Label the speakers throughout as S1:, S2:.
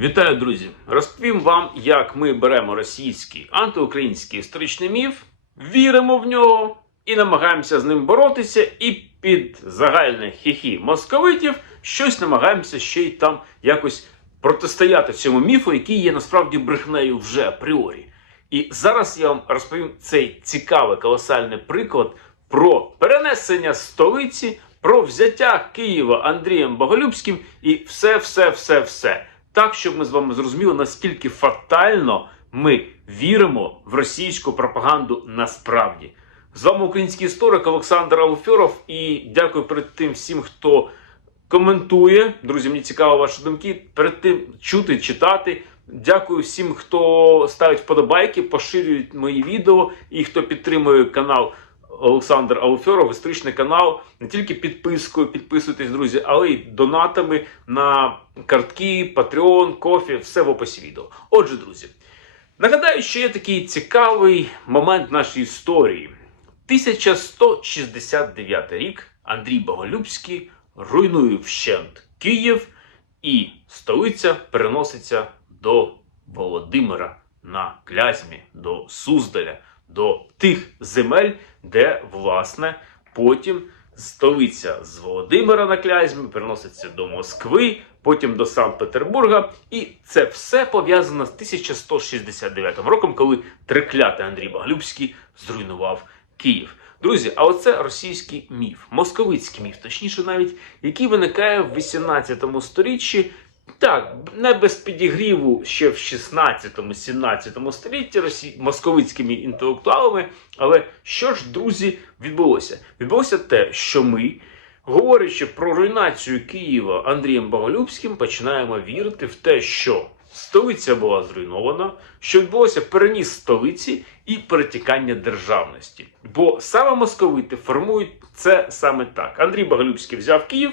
S1: Вітаю, друзі! Розповім вам, як ми беремо російський антиукраїнський історичний міф, віримо в нього і намагаємося з ним боротися, і під загальне хіхі московитів щось намагаємося ще й там якось протистояти цьому міфу, який є насправді брехнею вже апріорі. І зараз я вам розповім цей цікавий колосальний приклад про перенесення столиці, про взяття Києва Андрієм Боголюбським і все, все, все, все. Так, щоб ми з вами зрозуміли, наскільки фатально ми віримо в російську пропаганду насправді. З вами український історик Олександр Алфьоров, і дякую перед тим всім, хто коментує. Друзі, мені цікаво ваші думки. Перед тим чути, читати. Дякую всім, хто ставить вподобайки, поширює мої відео і хто підтримує канал Олександр Алфьоров, історичний канал. Не тільки підпискою, підписуйтесь, друзі, але й донатами на картки, Patreon, кофі, все в описі відео. Отже, друзі, нагадаю, що є такий цікавий момент нашої історії. 1169 рік Андрій Боголюбський руйнує вщент Київ, і столиця переноситься до Володимира на Клязьмі, до Суздаля, до тих земель, де, власне, потім столиця з Володимира на Клязьмі переноситься до Москви, потім до Санкт-Петербурга. І це все пов'язано з 1169 роком, коли триклятий Андрій Боголюбський зруйнував Київ. Друзі, а оце російський міф, московицький міф, точніше, навіть який виникає в 18 сторіччі. Так, не без підігріву ще в 16-17 столітті росі... московицькими інтелектуалами. Але що ж, друзі, відбулося? Відбулося те, що ми, говорячи про руйнацію Києва Андрієм Боголюбським, починаємо вірити в те, що столиця була зруйнована, що відбулося переніс столиці і перетікання державності. Бо саме московити формують це саме так. Андрій Боголюбський взяв Київ,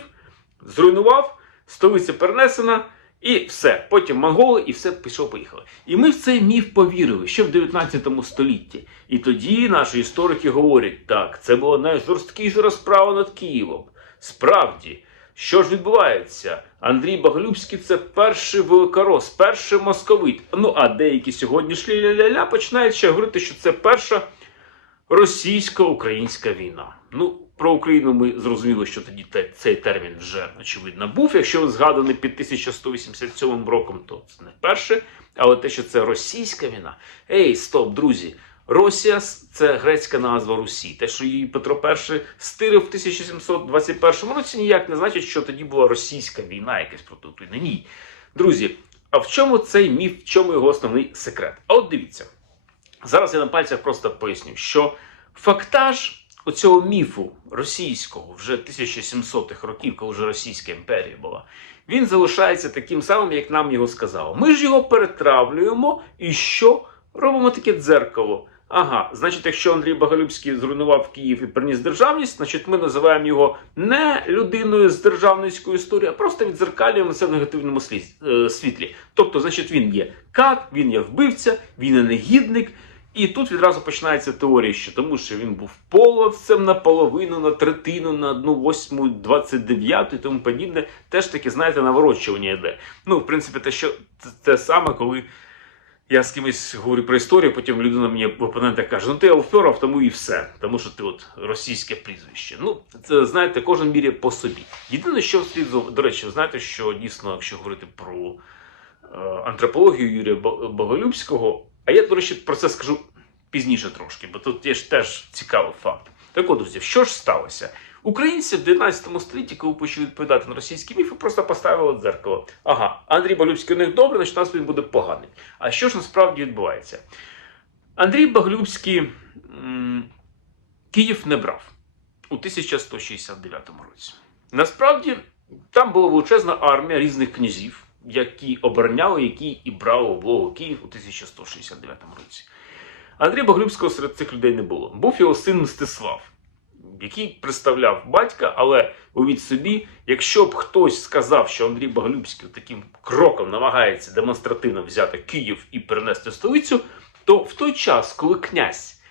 S1: зруйнував. Столиця перенесена, і все. Потім монголи, і все пішов, поїхали. І ми в цей міф повірили ще в 19 столітті. І тоді наші історики говорять: так, це була найжорсткіша розправа над Києвом. Справді, що ж відбувається? Андрій Боголюбський це перший великорос, перший московит. Ну а деякі сьогоднішні ля-ля-ля починають ще говорити, що це перша російсько-українська війна. Ну, про Україну ми зрозуміли, що тоді цей термін вже очевидно був. Якщо згаданий під 1187 роком, то це не перше. Але те, що це російська війна. Ей, стоп, друзі! Росія це грецька назва Русі. Те, що її Петро І стирив в 1721 році, ніяк не значить, що тоді була російська війна, якась проти України. Ні. Друзі, а в чому цей міф, в чому його основний секрет? А от дивіться. Зараз я на пальцях просто поясню, що фактаж оцього міфу російського вже 1700-х років, коли вже Російська імперія була, він залишається таким самим, як нам його сказали. Ми ж його перетравлюємо і що? Робимо таке дзеркало. Ага, значить, якщо Андрій Боголюбський зруйнував Київ і приніс державність, значить ми називаємо його не людиною з державницької історії, а просто відзеркалюємо це в негативному е, світлі. Тобто, значить, він є кат, він є вбивця, він є негідник. І тут відразу починається теорія, що тому що він був половцем наполовину, на третину, на одну восьму, двадцять дев'яту і тому подібне. Теж таки, знаєте, наворочування йде. Ну, в принципі, те, що те саме, коли я з кимось говорю про історію, потім людина мені опонента каже: ну ти Алферов, тому і все. Тому що ти от російське прізвище. Ну, це знаєте, кожен міряє по собі. Єдине, що слід до речі, знаєте, що дійсно, якщо говорити про е, антропологію Юрія Боголюбського, а я, до речі, про це скажу пізніше трошки, бо тут є ж теж цікавий факт. Так от, друзі, що ж сталося? Українці в 19 столітті, коли почали відповідати на російські міфи, просто поставили дзеркало. Ага, Андрій Боголюбський у них добре, значить у нас він буде поганий. А що ж насправді відбувається? Андрій Боголюбський м, Київ не брав у 1169 році. Насправді, там була величезна армія різних князів, які обороняли, які і брали облогу Київ у 1169 році. Андрія Боголюбського серед цих людей не було. Був його син Мстислав, який представляв батька, але уявіть собі, якщо б хтось сказав, що Андрій Боголюбський таким кроком намагається демонстративно взяти Київ і перенести столицю, то в той час, коли князь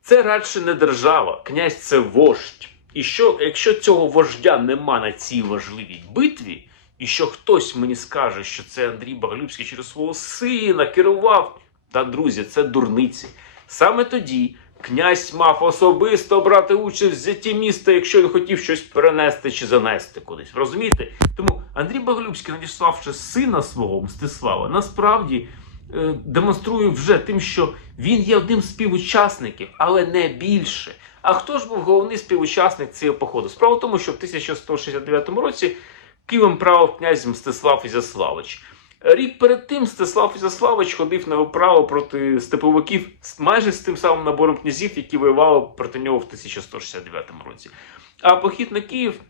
S1: це радше не держава, князь це вождь. І що, якщо цього вождя нема на цій важливій битві, і що хтось мені скаже, що це Андрій Багалюбський через свого сина керував. Та друзі, це дурниці. Саме тоді князь мав особисто брати участь в взятті міста, якщо він хотів щось перенести чи занести кудись. Розумієте? Тому Андрій Багалюбський, надіславши сина свого Мстислава, насправді е, демонструє вже тим, що він є одним з співучасників, але не більше. А хто ж був головний співучасник цього походу? Справа в тому, що в 1169 році Києвом правив князь Мстислав Ізяславич. Рік перед тим Мстислав Ізяславич ходив на виправу проти степовиків майже з тим самим набором князів, які воювали проти нього в 1169 році. А похід на Київ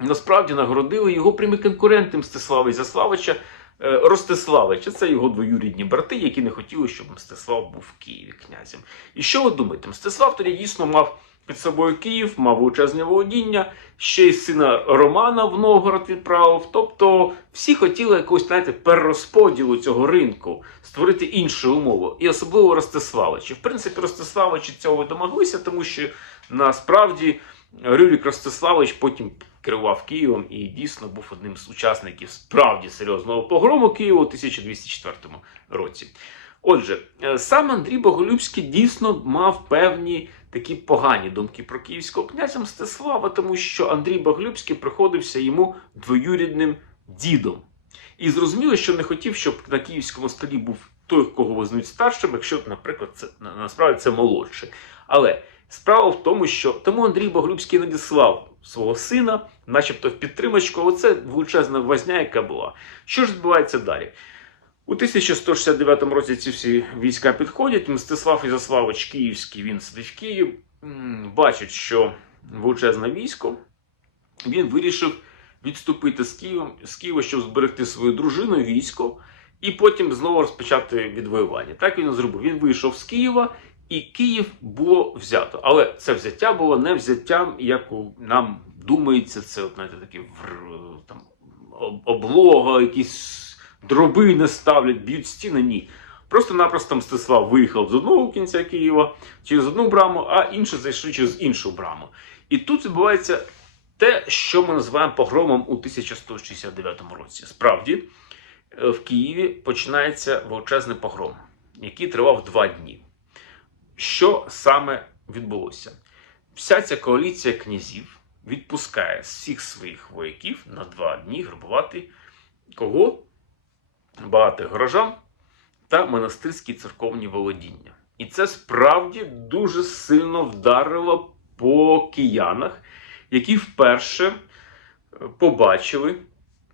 S1: насправді нагородили його прямі конкуренти Мстислава Ізяславича е, Ростиславича. Це його двоюрідні брати, які не хотіли, щоб Мстислав був в Києві князем. І що ви думаєте? Мстислав тоді дійсно мав під собою Київ, мав величезне володіння, ще й сина Романа в Новгород відправив. Тобто всі хотіли якогось, знаєте, перерозподілу цього ринку, створити іншу умову. І особливо Ростиславичі. В принципі, Ростиславичі цього домоглися, тому що насправді Рюрік Ростиславич потім керував Києвом і дійсно був одним з учасників справді серйозного погрому Києва у 1204 році. Отже, е, сам Андрій Боголюбський дійсно мав певні такі погані думки про київського князя Мстислава, тому що Андрій Боголюбський приходився йому двоюрідним дідом. І зрозуміло, що не хотів, щоб на київському столі був той, кого визнають старшим, якщо, наприклад, це на- насправді це молодший. Але справа в тому, що тому Андрій Боголюбський надіслав свого сина, начебто в підтримочку, але це величезна возня, яка була. Що ж відбувається далі? У 1169 році ці всі війська підходять. Мстислав Ізяславич Київський, він сидить в Києві, м, бачить, що величезне військо. Він вирішив відступити з Києва, з Києва, щоб зберегти свою дружину, військо, і потім знову розпочати відвоювання. Так він зробив. Він вийшов з Києва, і Київ було взято. Але це взяття було не взяттям, як нам думається, це от, знаєте, такі там, облога, якісь дроби ставлять, б'ють стіни. Ні. Просто-напросто Мстислав виїхав з одного кінця Києва через одну браму, а інші зайшли через іншу браму. І тут відбувається те, що ми називаємо погромом у 1169 році. Справді, е, в Києві починається величезний погром, який тривав два дні. Що саме відбулося? Вся ця коаліція князів відпускає всіх своїх вояків на два дні грабувати кого? Багатих горожан та монастирські церковні володіння. І це справді дуже сильно вдарило по киянах, які вперше е, побачили,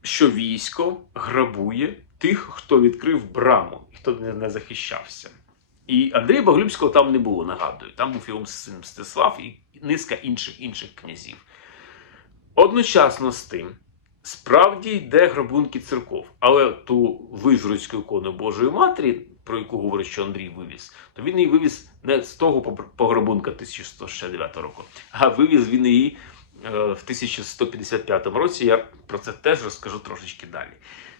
S1: що військо грабує тих, хто відкрив браму і хто не захищався. І Андрія Боглюбського там не було, нагадую. Там був син Мстислав і низка інших інших князів. Одночасно з тим, справді йде грабунки церков, але ту вижгородську ікону Божої Матері, про яку говорить, що Андрій вивіз, то він її вивіз не з того пограбунка 1169 року, а вивіз він її е, в 1155 році. Я про це теж розкажу трошечки далі.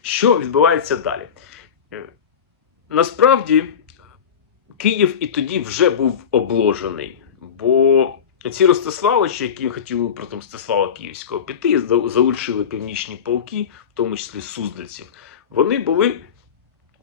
S1: Що відбувається далі? Е, Насправді, Київ і тоді вже був обложений, бо ці Ростиславичі, які хотіли проти Мстислава Київського піти, за- залучили північні полки, в тому числі суздальців, вони були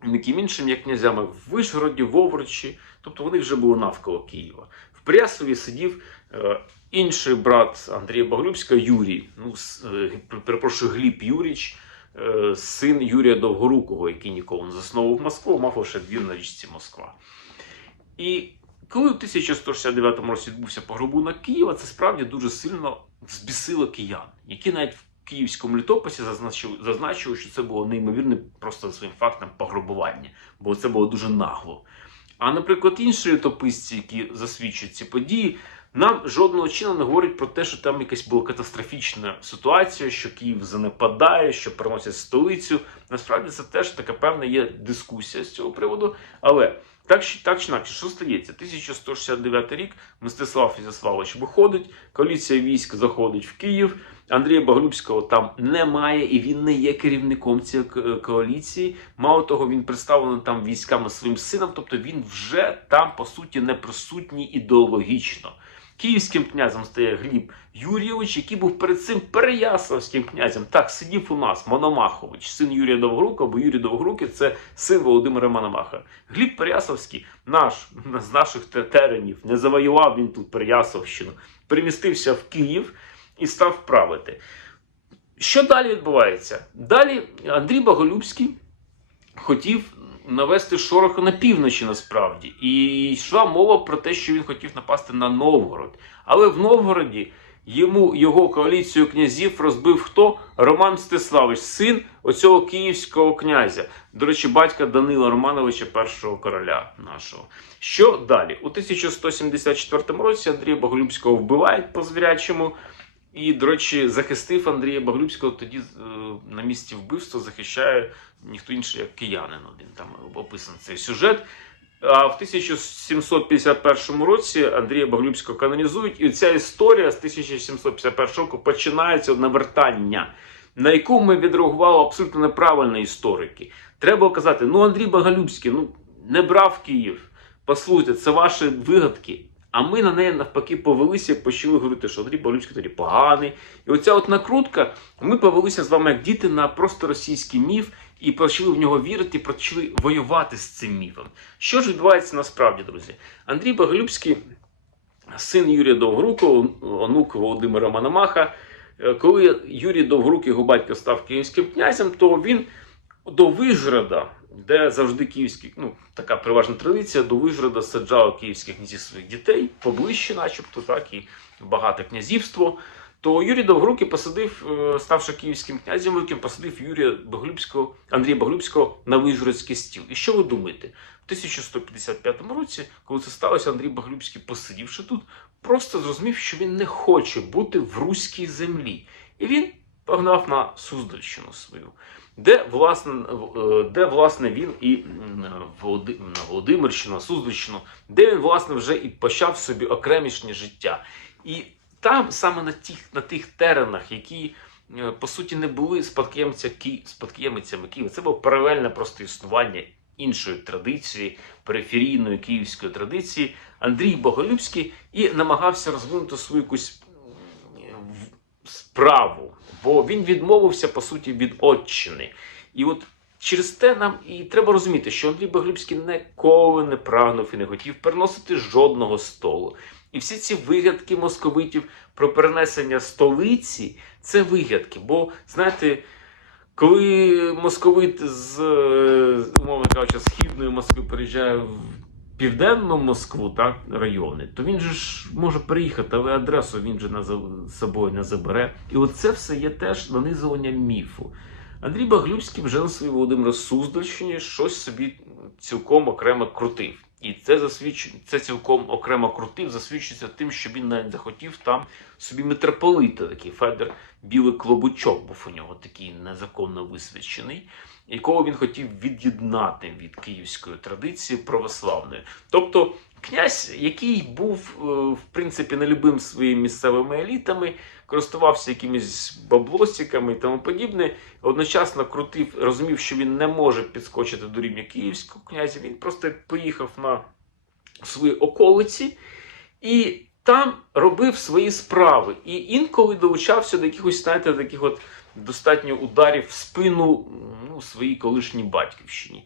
S1: ніким іншим, як князями в Вишгороді, в Овручі, тобто вони вже були навколо Києва. В Прясові сидів е, інший брат Андрія Боголюбського Юрій, ну, е, перепрошую, Гліб Юріч, е, син Юрія Довгорукого, який ніколи не засновував Москву, мав лише двір на річці Москва. І коли у 1169 році відбувся пограбунок Києва, це справді дуже сильно збісило киян, які навіть в київському літописі зазначили, зазначили, що це було неймовірне просто своїм фактом пограбування, бо це було дуже нагло. А, наприклад, інші літописці, які засвідчують ці події, нам жодного чину не говорять про те, що там якась була катастрофічна ситуація, що Київ занепадає, що переносять столицю. Насправді це теж така певна є дискусія з цього приводу. Але так, так чи інакше, що стається? 1169 рік Мстислав Ізяславович виходить, коаліція військ заходить в Київ. Андрія Баглюбського там немає, і він не є керівником цієї коаліції. Мало того, він представлений там військами своїм сином, тобто він вже там, по суті, не присутній ідеологічно. Київським князем стає Гліб Юрійович, який був перед цим Переяславським князем. Так, сидів у нас Мономахович, син Юрія Довгорука, бо Юрій Довгорукий це син Володимира Мономаха. Гліб Переяславський, наш з наших теренів, не завоював він тут Переяславщину, перемістився в Київ і став правити. Що далі відбувається? Далі Андрій Боголюбський хотів навести шороху на півночі насправді. І йшла мова про те, що він хотів напасти на Новгород. Але в Новгороді йому його коаліцію князів розбив хто? Роман Мстиславич, син оцього київського князя. До речі, батька Данила Романовича, першого короля нашого. Що далі? У 1174 році Андрія Боголюбського вбивають по звірячому. І, до речі, захистив Андрія Боглюбського тоді е, на місці вбивства захищає ніхто інший, як киянин. Один там описаний цей сюжет. А в 1751 році Андрія Боглюбського канонізують, і ця історія з 1751 року починається навертання, на яку ми відреагували абсолютно неправильно історики. Треба казати: ну Андрій Боголюбський ну, не брав Київ. Послухайте, це ваші вигадки. А ми на неї навпаки повелися почали говорити, що Андрій Боголюбський тоді поганий. І оця от накрутка, ми повелися з вами як діти на просто російський міф і почали в нього вірити, і почали воювати з цим міфом. Що ж відбувається насправді, друзі? Андрій Боголюбський, син Юрія Довгорукого, онук Володимира Мономаха. Е, Коли Юрій Довгорукий, його батько, став київським князем, то він до Вижгорода, де завжди київські, ну така приважна традиція, до Вижгорода саджав київських князів своїх дітей, поближче, начебто, так, і багате князівство. То Юрій Довгорукий посадив, е, ставши київським князем великим, посадив Юрія Боглюбського, Андрія Боглюбського на Вижгородський стіл. І що ви думаєте? В 1155 році, коли це сталося, Андрій Боглюбський, посидівши тут, просто зрозумів, що він не хоче бути в руській землі. І він погнав на Суздальщину свою, де власне, е, де, власне він і Володимирщину, на Суздальщину, де він власне вже і почав собі окремішнє життя. І там саме на тих, на тих теренах, які е, по суті не були спадкоємця Ки... Києва, це було паралельне просто існування іншої традиції, периферійної київської традиції. Андрій Боголюбський і намагався розвинути свою якусь справу, бо він відмовився по суті від отчини. І от через те нам і треба розуміти, що Андрій Боглюбський ніколи не прагнув і не хотів переносити жодного столу. І всі ці вигадки московитів про перенесення столиці це вигадки. Бо знаєте, коли московит з е, умовно кажучи, східної Москви переїжджає в південну Москву, так, райони, то він же ж може приїхати, але адресу він же на з собою не забере. І оце все є теж нанизування міфу. Андрій Баглюцький вже на своїй Володимира Суздальщині щось собі цілком окремо крутив. І це засвідчує, це цілком окремо крутив, засвідчується тим, що він навіть захотів там собі митрополита, такий Федір Білий Клобучок був у нього такий незаконно висвячений, якого він хотів від'єднати від київської традиції православної. Тобто князь, який був е, в принципі нелюбим своїми місцевими елітами, користувався якимись баблосиками і тому подібне, одночасно крутив, розумів, що він не може підскочити до рівня київського князя. Він просто поїхав на свої околиці і там робив свої справи. І інколи долучався до якихось, знаєте, таких от достатньо ударів в спину ну, своїй колишній батьківщині.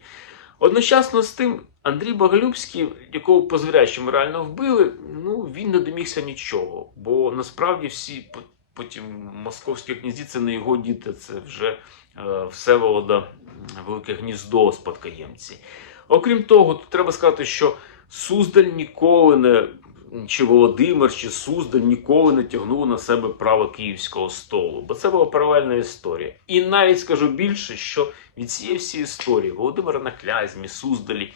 S1: Одночасно з тим, Андрій Боголюбський, якого по звірячому реально вбили, ну він не домігся нічого. Бо насправді всі по- потім московські князі це не його діти, це вже е, Всеволода Велике Гніздо спадкоємці. Окрім того, тут треба сказати, що Суздаль ніколи не. Чи Володимир, чи Суздаль ніколи не тягнули на себе право київського столу, бо це була паралельна історія. І навіть скажу більше, що від цієї всієї історії Володимира на Клязьмі, Суздалі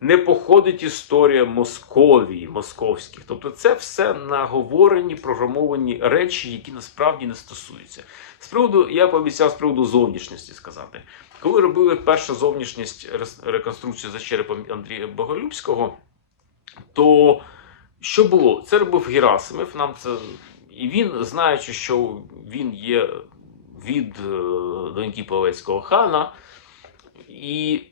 S1: не походить історія Московії, московських. Тобто це все наговорені, програмовані речі, які насправді не стосуються. З приводу, я пообіцяв з приводу зовнішності сказати. Коли робили першу зовнішність реконструкцію за черепом Андрія Боголюбського, то що було? Це робив Герасимов. Нам це і він, знаючи, що він є від е, доньки Павецького хана, і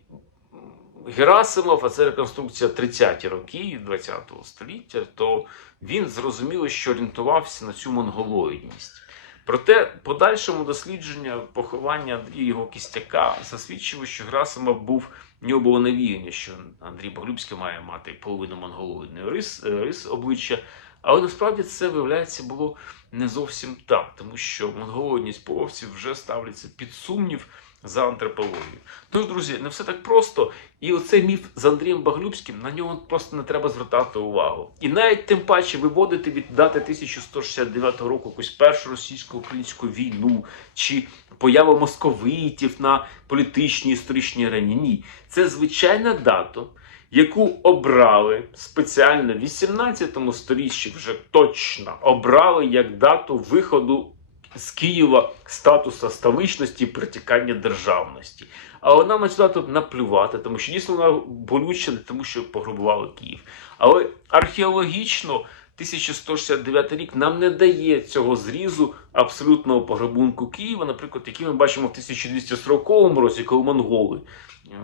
S1: Герасимов, а це реконструкція 30-ті роки 20-го століття, то він зрозуміло, що орієнтувався на цю монголоїдність. Проте подальшому дослідження поховання його кістяка засвідчило, що Герасимов був нього було навіяння, що Андрій Боглюбський має мати половину монголоїдної рис, е, рис обличчя. Але насправді це виявляється було не зовсім так, тому що монголоїдність половців вже ставляться під сумнів за антропологію. Тож, друзі, не все так просто. І оцей міф з Андрієм Баглюбським на нього просто не треба звертати увагу. І навіть тим паче виводити від дати 1169 року якусь першу російсько-українську війну чи появу московитів на політичній історичній арені. Ні, це звичайна дата, яку обрали спеціально в 18 сторіччі вже точно обрали як дату виходу з Києва статуса столичності і притікання державності. Але нам на цю дату наплювати, тому що дійсно вона болюча, тому що пограбували Київ. Але археологічно 1169 рік нам не дає цього зрізу абсолютного пограбунку Києва, наприклад, який ми бачимо в 1240 році, коли монголи е,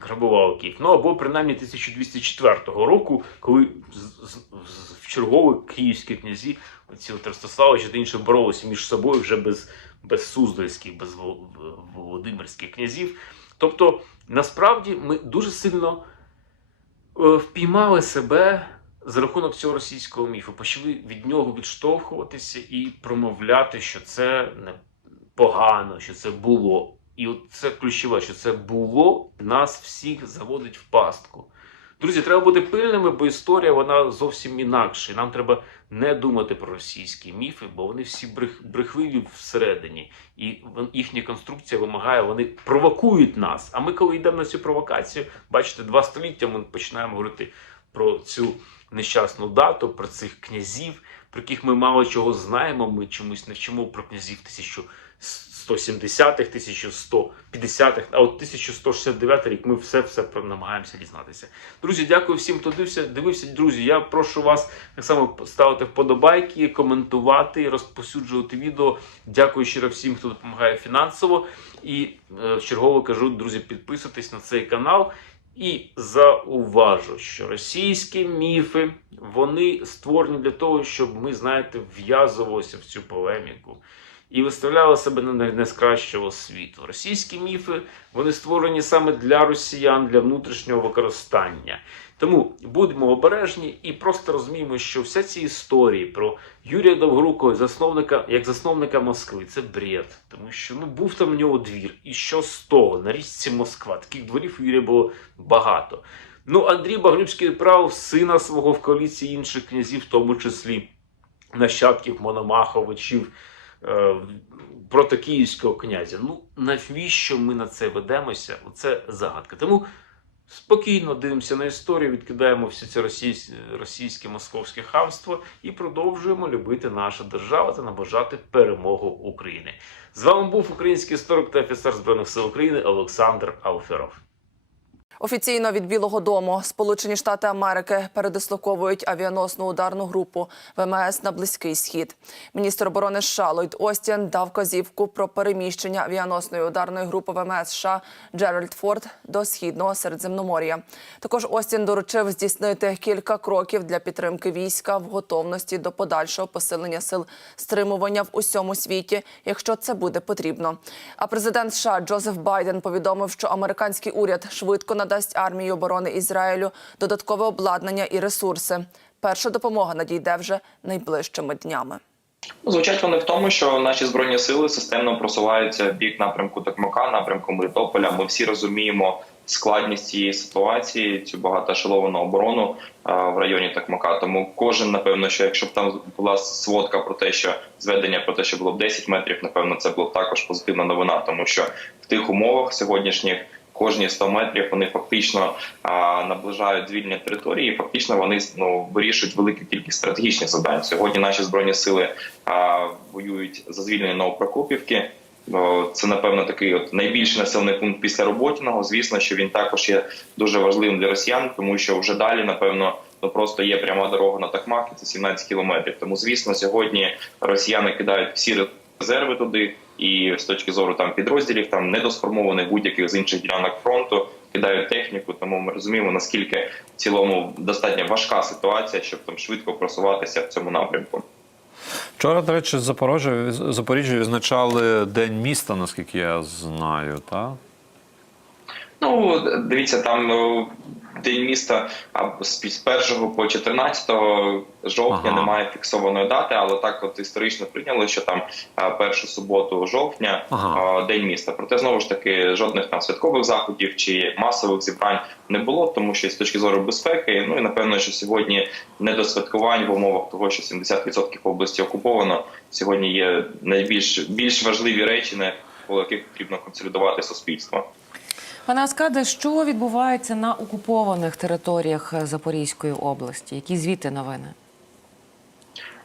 S1: грабували Київ. Ну або принаймні 1204 року, коли в чергові київські князі, оці от Ростиславичі та інші боролися між собою вже без, без суздальських, без володимирських князів. Тобто, насправді, ми дуже сильно е, впіймали себе за рахунок цього російського міфу, почали від нього відштовхуватися і промовляти, що це не погано, що це було. І от це ключове, що це було, нас всіх заводить в пастку. Друзі, треба бути пильними, бо історія вона зовсім інакша. Нам треба не думати про російські міфи, бо вони всі брех, брехливі всередині. І їхня конструкція вимагає, вони провокують нас. А ми, коли йдемо на цю провокацію, бачите, два століття ми починаємо говорити про цю нещасну дату, про цих князів, про яких ми мало чого знаємо. Ми чомусь не вчимо про князів 1170-х, 1150-х, а от 1169 рік ми все все намагаємося дізнатися. Друзі, дякую всім, хто дивився. Дивився, друзі. Я прошу вас так само ставити вподобайки, коментувати, розповсюджувати відео. Дякую щиро всім, хто допомагає фінансово. І е, вчергово кажу, друзі, підписуйтесь на цей канал. І зауважу, що російські міфи вони створені для того, щоб ми, знаєте, в'язувалися в цю полеміку і виставляли себе на не не з кращого світу. Російські міфи вони створені саме для росіян, для внутрішнього використання. Тому будемо обережні і просто розуміємо, що вся ці історії про Юрія Довгорукого, засновника як засновника Москви, це бред. Тому що ну був там у нього двір, і що з того на річці Москва. Таких дворів у Юрія було багато. Ну, Андрій Багрюбський відправив сина свого в коаліції інших князів, в тому числі нащадків Мономаховичів проти київського князя. Ну навіщо ми на це ведемося? Оце загадка. Тому спокійно дивимося на історію, відкидаємо все це російське московське хамство і продовжуємо любити нашу державу та набажати перемогу України. З вами був український історик та офіцер збройних сил України Олександр Алферов.
S2: Офіційно від Білого Дому Сполучені Штати Америки передислоковують авіаносну ударну групу ВМС на близький схід. Міністр оборони США Ллойд Остін дав казівку про переміщення авіаносної ударної групи ВМС США Джеральд Форд до східного Середземномор'я. Також Остін доручив здійснити кілька кроків для підтримки війська в готовності до подальшого посилення сил стримування в усьому світі, якщо це буде потрібно. А президент США Джозеф Байден повідомив, що американський уряд швидко надасть армії оборони Ізраїлю додаткове обладнання і ресурси. Перша допомога надійде вже найближчими днями.
S3: Ну, Звучать вони в тому, що наші збройні сили системно просуваються в бік напрямку Токмака, напрямку Мелітополя. Ми всі розуміємо складність цієї ситуації, цю багатоешеловану оборону в районі Токмака. Тому кожен, напевно, що якщо б там була сводка про те, що зведення про те, що було б 10 метрів, напевно, це була б також позитивна новина, тому що в тих умовах сьогоднішніх. Кожні 100 метрів вони фактично а, наближають звільнення території. і Фактично вони ну вирішують велику кількість стратегічних завдань. Сьогодні наші збройні сили а, воюють за звільнення Новопрокопівки. Це напевно такий от найбільший населений пункт після Роботіного. Звісно, що він також є дуже важливим для росіян, тому що вже далі, напевно, ну просто є пряма дорога на Такмак, і це 17 кілометрів. Тому, звісно, сьогодні росіяни кидають всі резерви туди, і з точки зору там підрозділів, там недосформованих будь-яких з інших ділянок фронту. кидають техніку. Тому ми розуміємо наскільки в цілому достатньо важка ситуація, щоб там швидко просуватися в цьому напрямку.
S4: Вчора, до речі, з Запоріжжя, відзначали День міста, наскільки я знаю, так?
S3: Ну, дивіться, там день міста з з 1 по 14 жовтня Ага. немає фіксованої дати, але так от історично прийняли, що там е, першу суботу жовтня Ага. день міста. Проте знову ж таки жодних там святкових заходів чи масових зібрань не було, тому що з точки зору безпеки, ну і напевно, що сьогодні не до святкувань в умовах того, що 70% області окуповано. Сьогодні є найбільш більш важливі речі, на яких потрібно консолідувати суспільство.
S2: Пане Аскаде, що відбувається на окупованих територіях Запорізької області? Які звіти новини?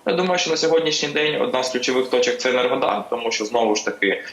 S3: Я думаю, що на сьогоднішній день одна з ключових точок це Енергодар, тому що знову ж таки е,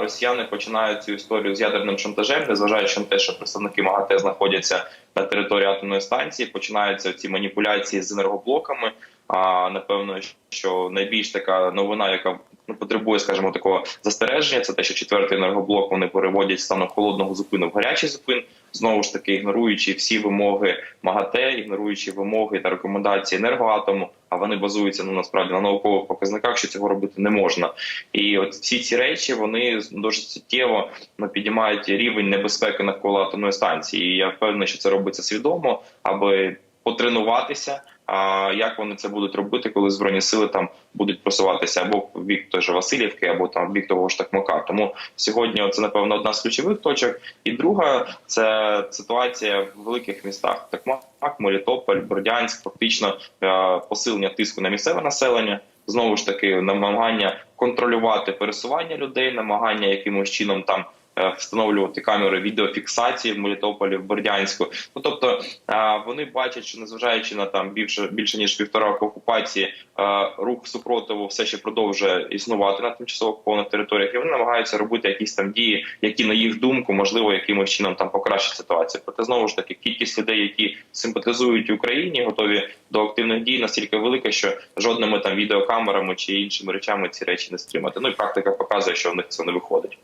S3: росіяни починають цю історію з ядерним шантажем, незважаючи на те, що представники МАГАТЕ знаходяться на території атомної станції. Починаються ці маніпуляції з енергоблоками. А напевно, що найбільш така новина, яка ну, потребує, скажімо, такого застереження, це те, що четвертий енергоблок вони переводять з стану холодного зупину в гарячий зупин. Знову ж таки, ігноруючи всі вимоги МАГАТЕ, ігноруючи вимоги та рекомендації енергоатому, а вони базуються ну насправді на наукових показниках, що цього робити не можна. І от всі ці речі вони дуже суттєво ну, підіймають рівень небезпеки навколо атомної станції. І я впевнений, що це робиться свідомо, аби потренуватися. А як вони це будуть робити, коли збройні сили там будуть просуватися або в бік той же Васильівки, або там в бік того ж Такмака. Тому сьогодні це напевно одна з ключових точок. І друга це ситуація в великих містах: Такмак, Мелітополь, Бордянськ, фактично е, посилення тиску на місцеве населення. Знову ж таки, намагання контролювати пересування людей, намагання якимось чином там встановлювати камери відеофіксації в Мелітополі, в Бердянську. Ну тобто е, вони бачать, що незважаючи на там більше більше ніж півтора року окупації, е, рух супротиву все ще продовжує існувати на тимчасово окупованих територіях, і вони намагаються робити якісь там дії, які на їх думку можливо якимось чином там покращать ситуацію. Проте знову ж таки кількість людей, які симпатизують Україні, готові до активних дій, настільки велика, що жодними там відеокамерами чи іншими речами ці речі не стримати. Ну і практика показує, що в них це не виходить.